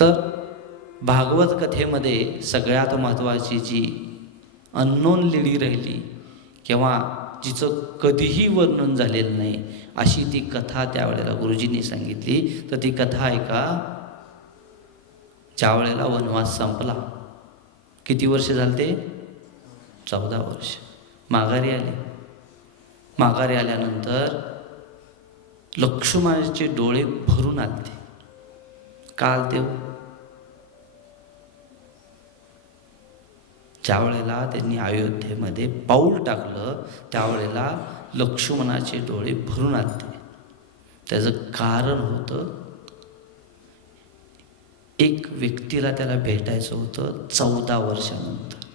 तर भागवत कथेमध्ये सगळ्यात महत्त्वाची जी अननोन लेडी राहिली किंवा जिचं कधीही वर्णन झालेलं नाही अशी ती कथा त्यावेळेला गुरुजींनी सांगितली. तर ती कथा आहे का, ज्या वेळेला वनवास संपला, किती वर्ष झाले ते? 14 वर्ष. माघारी आले. माघारी आल्यानंतर लक्ष्मणाचे डोळे भरून आले. का आलते? ज्या वेळेला त्यांनी अयोध्येमध्ये पाऊल टाकलं त्यावेळेला लक्ष्मणाचे डोळे भरून आले. त्याचं कारण होतं, एक व्यक्तीला त्याला भेटायचं होतं 14 वर्षानंतर.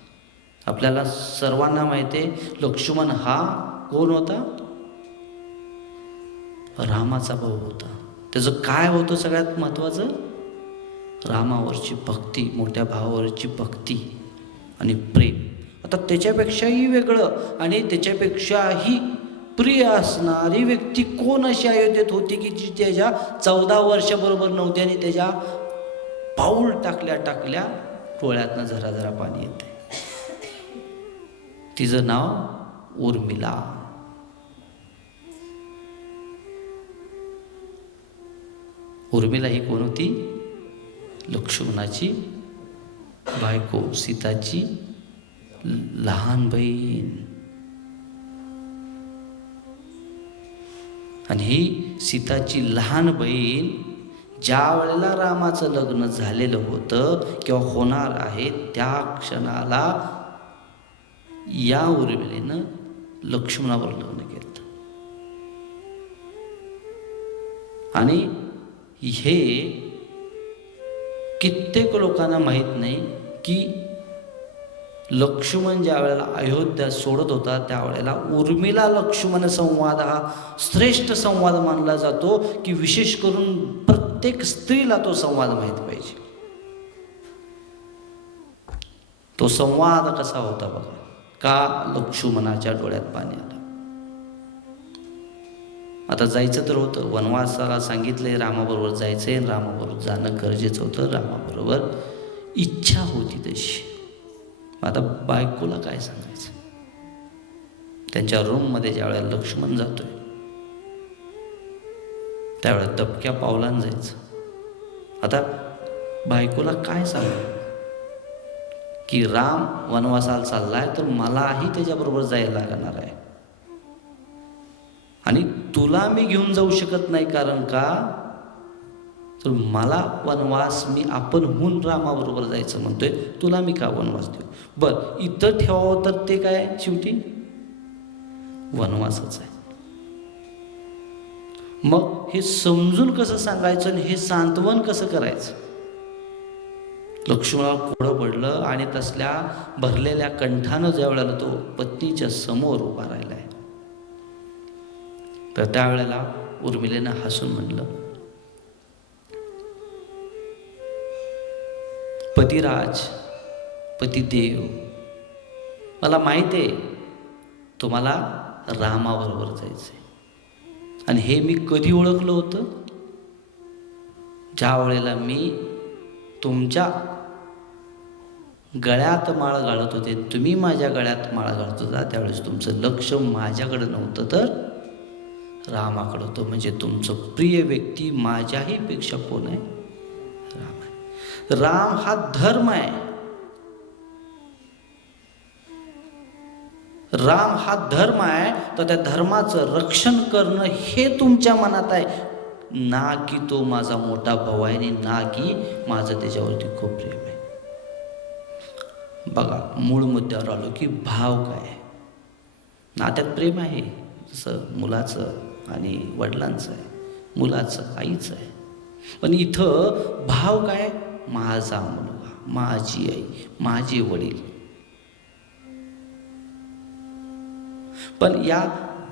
आपल्याला सर्वांना माहिती आहे लक्ष्मण हा कोण होता? रामाचा भाऊ होता. त्याचं काय होतं सगळ्यात महत्त्वाचं? रामावरची भक्ती, मोठ्या भावावरची भक्ती आणि प्रेम. आता त्याच्यापेक्षाही वेगळं आणि त्याच्यापेक्षाही प्रिय असणारी व्यक्ती कोण अशी अयोध्येत होती की जी त्याच्या 14 वर्षाबरोबर नव्हती आणि त्याच्या पाऊल टाकल्या टाकल्या डोळ्यातनं जरा जरा पाणी येते. तिचं नाव उर्मिला. उर्मिला ही कोण होती? लक्ष्मणाची बायको, सीताची लहान बहीण. आणि ही सीताची लहान बहीण ज्या वेळेला रामाचं लग्न झालेलं होतं किंवा होणार आहे त्या क्षणाला या उर्मिलेनं लक्ष्मणावर लग्न केलं. आणि हे कित्येक लोकांना माहीत नाही की लक्ष्मण ज्या वेळेला अयोध्या सोडत होता त्यावेळेला उर्मिला लक्ष्मण संवाद हा श्रेष्ठ संवाद मानला जातो, की विशेष करून प्रत्येक स्त्रीला तो संवाद माहीत पाहिजे. तो संवाद कसा होता बघा. का लक्ष्मणाच्या डोळ्यात पाणी आलं. आता जायचं तर होतं, वनवासाला सांगितलंय, रामाबरोबर जायचंय, रामाबरोबर जाणं गरजेचं होतं, रामाबरोबर इच्छा होती तशी. आता बायकोला काय सांगायचं? त्यांच्या रूममध्ये ज्या वेळेला लक्ष्मण जातोय त्यावेळेला दबक्या पावलानं जायचं. आता बायकोला काय सांगायचं की राम वनवासाला चाललाय तर मलाही त्याच्याबरोबर जायला लागणार आहे आणि तुला मी घेऊन जाऊ शकत नाही. कारण का तर मला वनवास मी आपणहून रामाबरोबर जायचं म्हणतोय, तुला मी का वनवास देऊ? बरं, इथं ठेवावं तर ते काय शेवटी वनवासच आहे. मग हे समजून कसं सांगायचं आणि हे सांत्वन कसं करायचं? लक्ष्मणाला कोडं पडलं आणि तसल्या भरलेल्या कंठानं ज्या वेळेला तो पत्नीच्या समोर उभा राहिलाय तर त्यावेळेला उर्मिलेनं हसून म्हणलं, पतिराज, पतिदेव, मला माहिती आहे तुम्हाला रामाबरोबर जायचंय. आणि हे मी कधी ओळखलं होतं? ज्या वेळेला मी तुमच्या गळ्यात माळ घालत होते, तुम्ही माझ्या गळ्यात माळ घालत होता, त्यावेळेस तुमचं लक्ष माझ्याकडे नव्हतं तर रामाकडं होतं. म्हणजे तुमचं प्रिय व्यक्ती माझ्याही पेक्षा कोण आहे? राम आहे. राम हा धर्म आहे. राम हा धर्म आहे, तर त्या धर्माचं रक्षण करणं हे तुमच्या मनात आहे, ना की तो माझा मोठा भाऊ आहे आणि ना की माझं त्याच्यावरती खूप प्रेम आहे. बघा, मूळ मुद्द्यावर आलो की भाव काय? नात्यात प्रेम आहे, जसं मुलाचं आणि वडिलांचं आहे, मुलाचं आईचं आहे. पण इथं भाव काय? माझा मुलगा, माझी आई, माझे वडील. पण या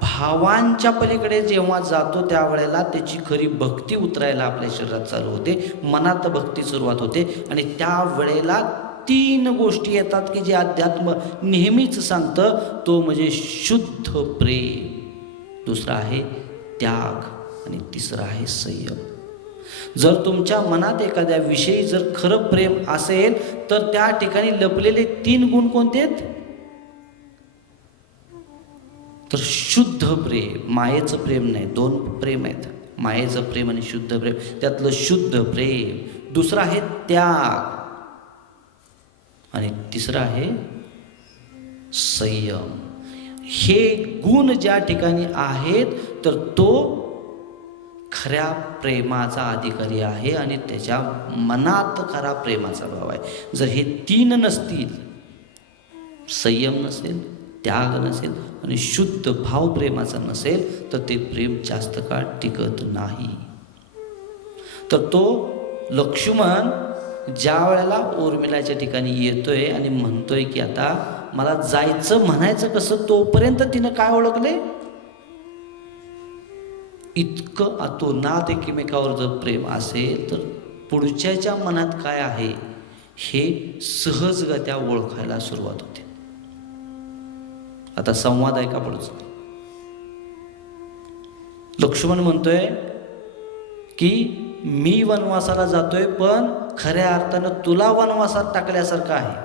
भावांच्या पलीकडे जेव्हा जातो त्यावेळेला त्याची खरी भक्ती उतरायला आपल्या शरीरात चालू होते, मनात भक्ती सुरुवात होते. आणि त्यावेळेला 3 गोष्टी येतात की जे अध्यात्म नेहमीच सांगतं. तो म्हणजे शुद्ध प्रेम, दुसरा आहे त्याग आणि तिसरा आहे संयम. जर तुमच्या मनात एखाद्या विषयी जर खरं प्रेम असेल तर त्या ठिकाणी लपलेले 3 गुण कोणते आहेत? तर शुद्ध प्रेम, मायेचं प्रेम नाही. 2 प्रेम आहेत, मायेचं प्रेम आणि शुद्ध प्रेम. त्यातलं शुद्ध प्रेम. दुसरं आहे त्याग आणि तिसरं आहे संयम. हे गुण ज्या ठिकाणी आहेत तर तो खऱ्या प्रेमाचा अधिकारी आहे आणि त्याच्या मनात खरा प्रेमाचा भाव आहे. जर हे 3 नसतील, संयम नसेल, त्याग नसेल आणि शुद्ध भाव प्रेमाचा नसेल तर ते प्रेम जास्त काळ टिकत नाही. तर तो लक्ष्मण ज्या वेळेला उर्मिलाच्या ठिकाणी येतोय आणि म्हणतोय की आता मला जायचं, म्हणायचं कसं, तोपर्यंत तिनं काय ओळखले? इतकं अतोनात एकमेकावर जर प्रेम असेल तर पुढच्याच्या मनात काय आहे हे सहजगत्या ओळखायला सुरुवात होते. आता संवाद ऐका पुढचा. लक्ष्मण म्हणतोय की मी वनवासाला जातोय पण खऱ्या अर्थानं तुला वनवासात टाकल्यासारखं आहे.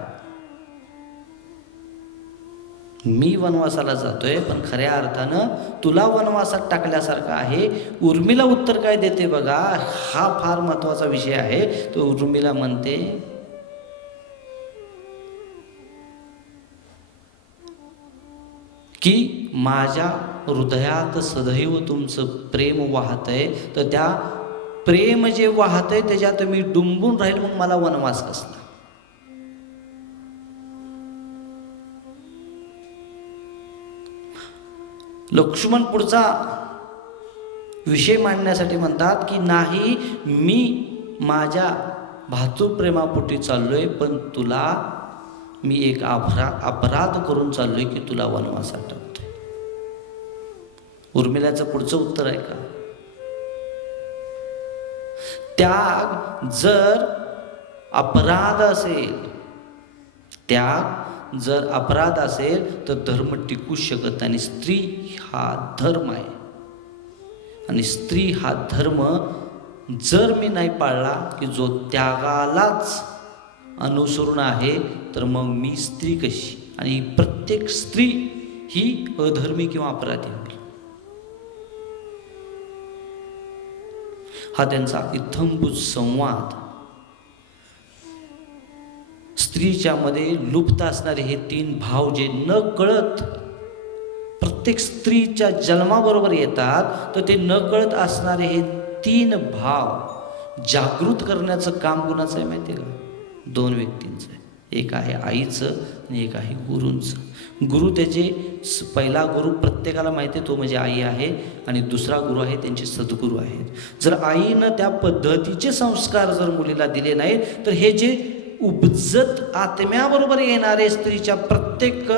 मी वनवासाला जातोय पण खऱ्या अर्थानं तुला वनवासात टाकल्यासारखं आहे. उर्मिला उत्तर काय देते बघा, हा फार महत्वाचा विषय आहे. तो उर्मिला म्हणते की माझ्या हृदयात सदैव तुमचं प्रेम वाहतंय, तर त्या प्रेम जे वाहतंय त्याच्यात मी डुंबून राहील, मग मला वनवास कसला. लक्ष्मण पुढचा विषय मांडण्यासाठी म्हणतात की नाही, मी माझ्या भातृप्रेमापोटी चाललोय पण तुला मी एक अपराध करून चाललोय की तुला वनवासात टाकतोय. उर्मिलाचं पुढचं उत्तर आहे का, त्याग जर अपराध असेल, त्याग जर अपराध असेल तर धर्म टिकू शकत नाही. स्त्री हा धर्म आहे आणि स्त्री हा धर्म जर मी नाही पाळला की जो त्यागालाच अनुसरून आहे तर मग मी स्त्री कशी, आणि प्रत्येक स्त्री ही अधर्मी किंवा अपराधी होईल. हा त्यांचा इत्थंभूत संवाद. स्त्रीच्या मध्ये लुप्त असणारे हे 3 भाव जे न कळत प्रत्येक स्त्रीच्या जन्माबरोबर येतात, तर ते न कळत असणारे हे 3 भाव जागृत करण्याचं काम कुणाचं आहे माहिती आहे का? 2 व्यक्तींचं आहे. एक आहे आईचं आणि एक आहे गुरूंचं. गुरु त्याचे पहिला गुरु प्रत्येकाला माहिती आहे तो म्हणजे आई आहे आणि दुसरा गुरु आहे त्यांचे सद्गुरू आहेत. जर आईनं त्या पद्धतीचे संस्कार जर मुलीला दिले नाही तर हे जे उपजत आत्म्याबरोबर येणारे स्त्रीच्या प्रत्येक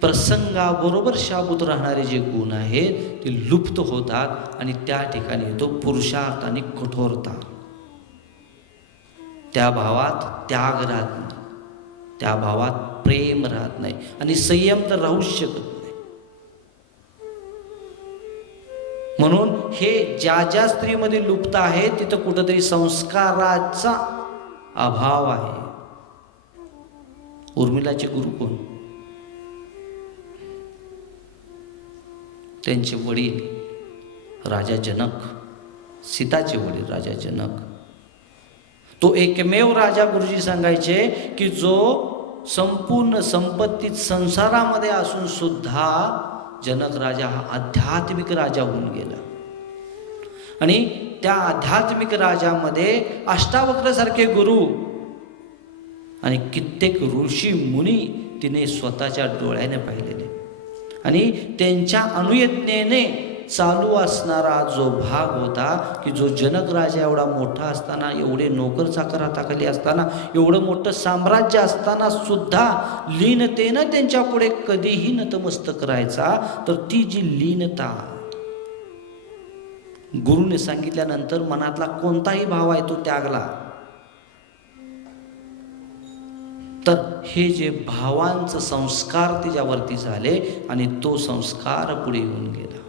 प्रसंगाबरोबर शाबूत राहणारे जे गुण आहेत ते लुप्त होतात आणि त्या ठिकाणी येतो पुरुषार्थ आणि कठोरता. त्या भावात त्याग राहत नाही, त्या भावात प्रेम राहत नाही आणि संयम तर राहूच शकत नाही. म्हणून हे ज्या ज्या स्त्रीमध्ये लुप्त आहे तिथं कुठंतरी संस्काराचा अभाव आहे. उर्मिलाचे गुरु कोण? त्यांचे वडील राजा जनक, सीताचे वडील राजा जनक. तो एकमेव राजा गुरुजी सांगायचे की जो संपूर्ण संपत्तीत संसारामध्ये असून सुद्धा जनक राजा हा आध्यात्मिक राजा होऊन गेला. आणि त्या आध्यात्मिक राजामध्ये अष्टावक्रसारखे गुरु आणि कित्येक ऋषी मुनी तिने स्वतःच्या डोळ्याने पाहिलेले आणि त्यांच्या अनुयज्ञेने चालू असणारा जो भाग होता की जो जनक राजा एवढा मोठा असताना, एवढे नोकर चाकर हाताखाली असताना, एवढं मोठं साम्राज्य असताना सुद्धा लीनतेनं त्यांच्या पुढे कधीही नतमस्तक राहायचा. तर ती जी लीनता गुरुने सांगितल्यानंतर मनातला कोणताही भाव आहे तो त्यागला. तर हे जे भावांचं संस्कार त्याच्यावरती झाले आणि तो संस्कार पुढे येऊन गेला.